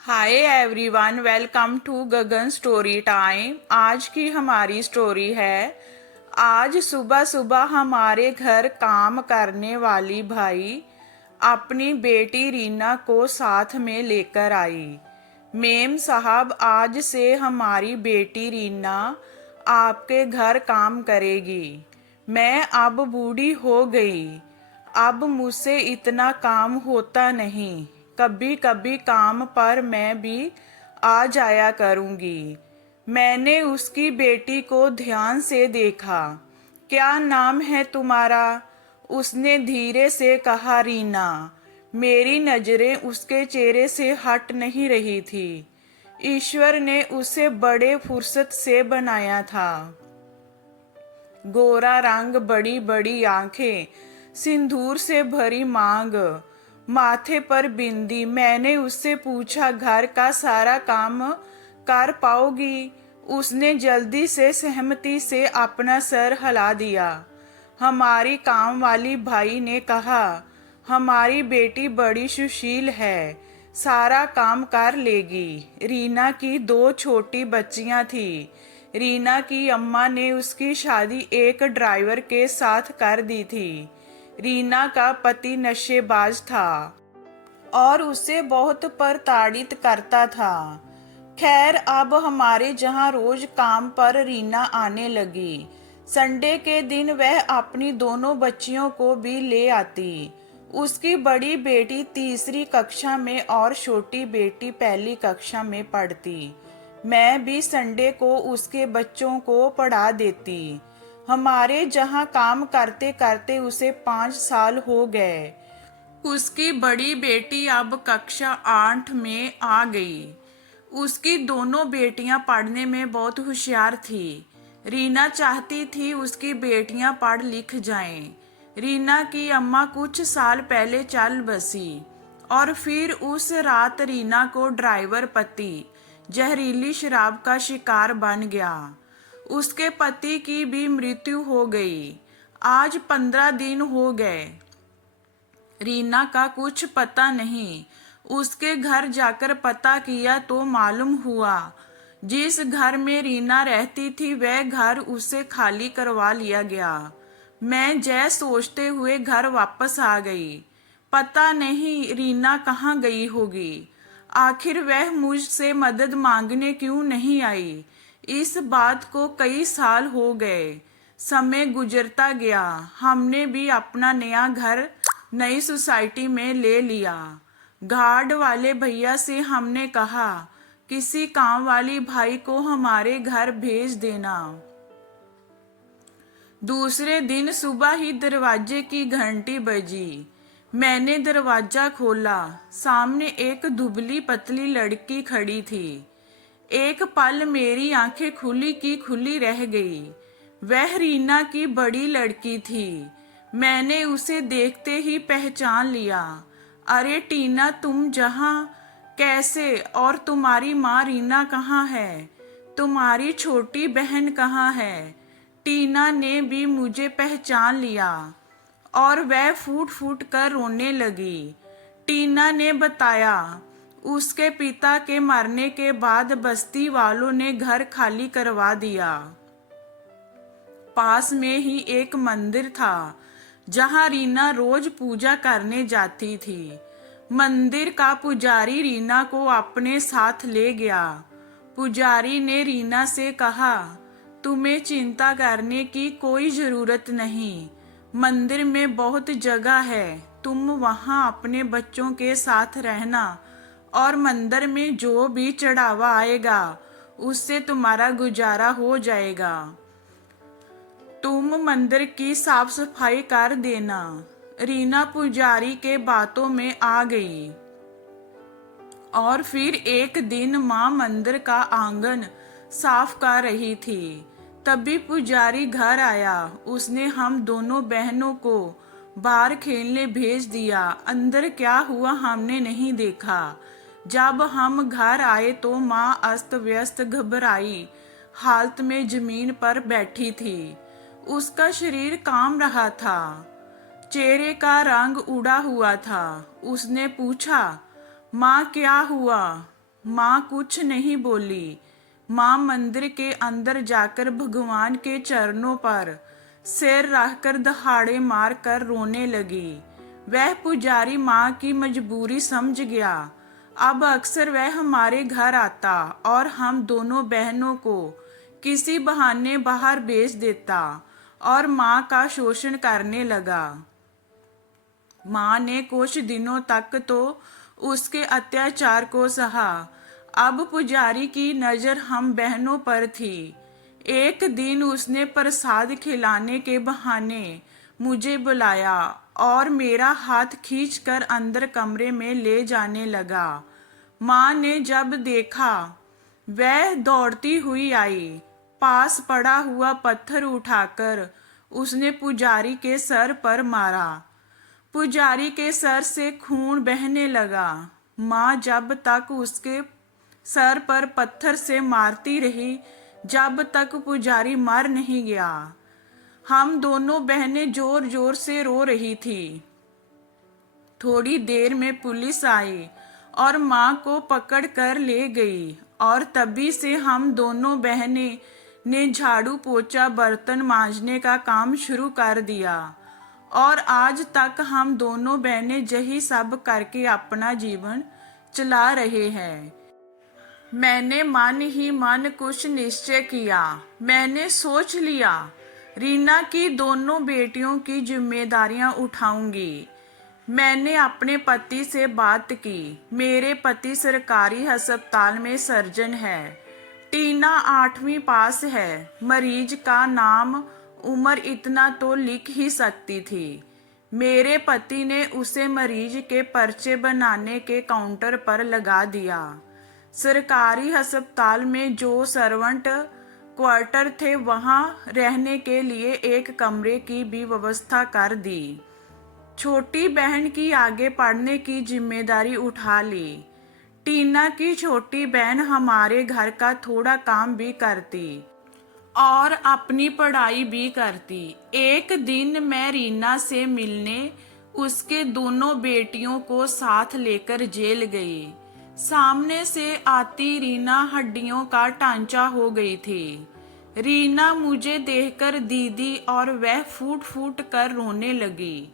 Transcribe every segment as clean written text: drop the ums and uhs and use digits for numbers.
Hi everyone, welcome to Gagan story time. आज की हमारी स्टोरी है। आज सुबह सुबह हमारे घर काम करने वाली भाई अपनी बेटी रीना को साथ में लेकर आई। मेम साहब, आज से हमारी बेटी रीना आपके घर काम करेगी। मैं अब बूढ़ी हो गई, अब मुझसे इतना काम होता नहीं। कभी कभी काम पर मैं भी आ जाया करूंगी। मैंने उसकी बेटी को ध्यान से देखा। क्या नाम है तुम्हारा? उसने धीरे से कहा, रीना। मेरी नजरें उसके चेहरे से हट नहीं रही थी। ईश्वर ने उसे बड़े फुर्सत से बनाया था। गोरा रंग, बड़ी बड़ी आंखें, सिंदूर से भरी मांग, माथे पर बिंदी। मैंने उससे पूछा, घर का सारा काम कर पाओगी? उसने जल्दी से सहमति से अपना सर हिला दिया। हमारी काम वाली भाई ने कहा, हमारी बेटी बड़ी सुशील है, सारा काम कर लेगी। रीना की दो छोटी बच्चियां थी। रीना की अम्मा ने उसकी शादी एक ड्राइवर के साथ कर दी थी। रीना का पति नशेबाज था और उसे बहुत प्रताड़ित करता था। खैर, अब हमारे जहाँ रोज काम पर रीना आने लगी। संडे के दिन वह अपनी दोनों बच्चियों को भी ले आती। उसकी बड़ी बेटी तीसरी कक्षा में और छोटी बेटी पहली कक्षा में पढ़ती। मैं भी संडे को उसके बच्चों को पढ़ा देती। हमारे जहाँ काम करते करते उसे 5 साल हो गए। उसकी बड़ी बेटी अब कक्षा 8 में आ गई। उसकी दोनों बेटियां पढ़ने में बहुत होशियार थी। रीना चाहती थी उसकी बेटियां पढ़ लिख जाएं। रीना की अम्मा कुछ साल पहले चल बसी और फिर उस रात रीना को ड्राइवर पति जहरीली शराब का शिकार बन गया। उसके पति की भी मृत्यु हो गई। आज 15 दिन हो गए। रीना का कुछ पता नहीं। उसके घर जाकर पता किया तो मालूम हुआ जिस घर में रीना रहती थी वह घर उसे खाली करवा लिया गया। मैं जय सोचते हुए घर वापस आ गई। पता नहीं रीना कहाँ गई होगी। आखिर वह मुझसे मदद मांगने क्यों नहीं आई? इस बात को कई साल हो गए। समय गुजरता गया। हमने भी अपना नया घर नई सोसाइटी में ले लिया। गार्ड वाले भैया से हमने कहा, किसी काम वाली भाई को हमारे घर भेज देना। दूसरे दिन सुबह ही दरवाजे की घंटी बजी। मैंने दरवाजा खोला। सामने एक दुबली पतली लड़की खड़ी थी। एक पल मेरी आंखें खुली की खुली रह गई। वह रीना की बड़ी लड़की थी। मैंने उसे देखते ही पहचान लिया। अरे टीना, तुम जहाँ कैसे? और तुम्हारी माँ रीना कहाँ है? तुम्हारी छोटी बहन कहाँ है? टीना ने भी मुझे पहचान लिया और वह फूट फूट कर रोने लगी। टीना ने बताया, उसके पिता के मरने के बाद बस्ती वालों ने घर खाली करवा दिया। पास में ही एक मंदिर था जहां रीना रोज पूजा करने जाती थी। मंदिर का पुजारी रीना को अपने साथ ले गया। पुजारी ने रीना से कहा, तुम्हें चिंता करने की कोई जरूरत नहीं। मंदिर में बहुत जगह है, तुम वहां अपने बच्चों के साथ रहना और मंदिर में जो भी चढ़ावा आएगा उससे तुम्हारा गुजारा हो जाएगा। तुम मंदिर की साफ सफाई कर देना। रीना पुजारी के बातों में आ गई और फिर एक दिन माँ मंदिर का आंगन साफ कर रही थी। तभी पुजारी घर आया। उसने हम दोनों बहनों को बाहर खेलने भेज दिया। अंदर क्या हुआ हमने नहीं देखा। जब हम घर आए तो माँ अस्त व्यस्त घबराई हालत में जमीन पर बैठी थी। उसका शरीर काम रहा था, चेहरे का रंग उड़ा हुआ था। उसने पूछा, माँ क्या हुआ? माँ कुछ नहीं बोली। माँ मंदिर के अंदर जाकर भगवान के चरणों पर सिर रखकर दहाड़े मार कर रोने लगी। वह पुजारी माँ की मजबूरी समझ गया। अब अक्सर वह हमारे घर आता और हम दोनों बहनों को किसी बहाने बाहर भेज देता और माँ का शोषण करने लगा। माँ ने कुछ दिनों तक तो उसके अत्याचार को सहा। अब पुजारी की नजर हम बहनों पर थी। एक दिन उसने प्रसाद खिलाने के बहाने मुझे बुलाया और मेरा हाथ खींचकर अंदर कमरे में ले जाने लगा। माँ ने जब देखा, वह दौड़ती हुई आई। पास पड़ा हुआ पत्थर उठाकर उसने पुजारी के सर पर मारा। पुजारी के सर से खून बहने लगा। माँ जब तक उसके सर पर पत्थर से मारती रही, जब तक पुजारी मर नहीं गया। हम दोनों बहनें जोर जोर से रो रही थी। थोड़ी देर में पुलिस आई और माँ को पकड़ कर ले गई और तभी से हम दोनों बहनें ने झाड़ू पोछा बर्तन मांजने का काम शुरू कर दिया और आज तक हम दोनों बहनें यही सब करके अपना जीवन चला रहे हैं। मैंने मन ही मन कुछ निश्चय किया। मैंने सोच लिया, रीना की दोनों बेटियों की जिम्मेदारियां उठाऊंगी। मैंने अपने पति से बात की। मेरे पति सरकारी अस्पताल में सर्जन है। टीना 8वीं पास है। मरीज का नाम, उम्र इतना तो लिख ही सकती थी। मेरे पति ने उसे मरीज के पर्चे बनाने के काउंटर पर लगा दिया। सरकारी अस्पताल में जो सर्वेंट क्वार्टर थे, वहां रहने के लिए एक कमरे की भी व्यवस्था कर दी। छोटी बहन की आगे पढ़ने की जिम्मेदारी उठा ली। टीना की छोटी बहन हमारे घर का थोड़ा काम भी करती और अपनी पढ़ाई भी करती। एक दिन मैं रीना से मिलने उसके दोनों बेटियों को साथ लेकर जेल गई। सामने से आती रीना हड्डियों का ढांचा हो गई थी। रीना मुझे देखकर दीदी और वह फूट फूट कर रोने लगी।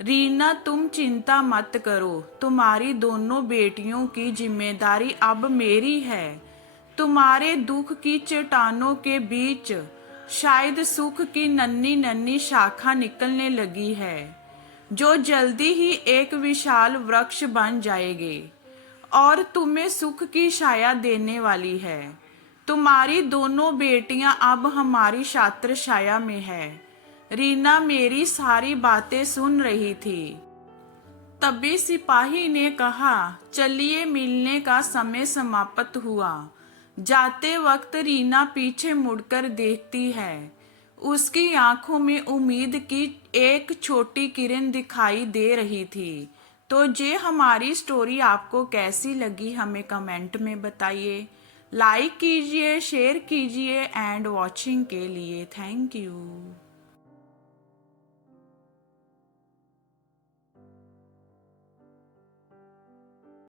रीना, तुम चिंता मत करो, तुम्हारी दोनों बेटियों की जिम्मेदारी अब मेरी है। तुम्हारे दुख की चट्टानों के बीच शायद सुख की नन्ही नन्ही शाखा निकलने लगी है, जो जल्दी ही एक विशाल वृक्ष बन जाएगी और तुम्हें सुख की छाया देने वाली है। तुम्हारी दोनों बेटियां अब हमारी छात्र छाया में है। रीना मेरी सारी बातें सुन रही थी। तभी सिपाही ने कहा, चलिए मिलने का समय समाप्त हुआ। जाते वक्त रीना पीछे मुड़कर देखती है। उसकी आंखों में उम्मीद की एक छोटी किरण दिखाई दे रही थी। तो ये हमारी स्टोरी आपको कैसी लगी हमें कमेंट में बताइए। लाइक कीजिए, शेयर कीजिए एंड वॉचिंग के लिए थैंक यू।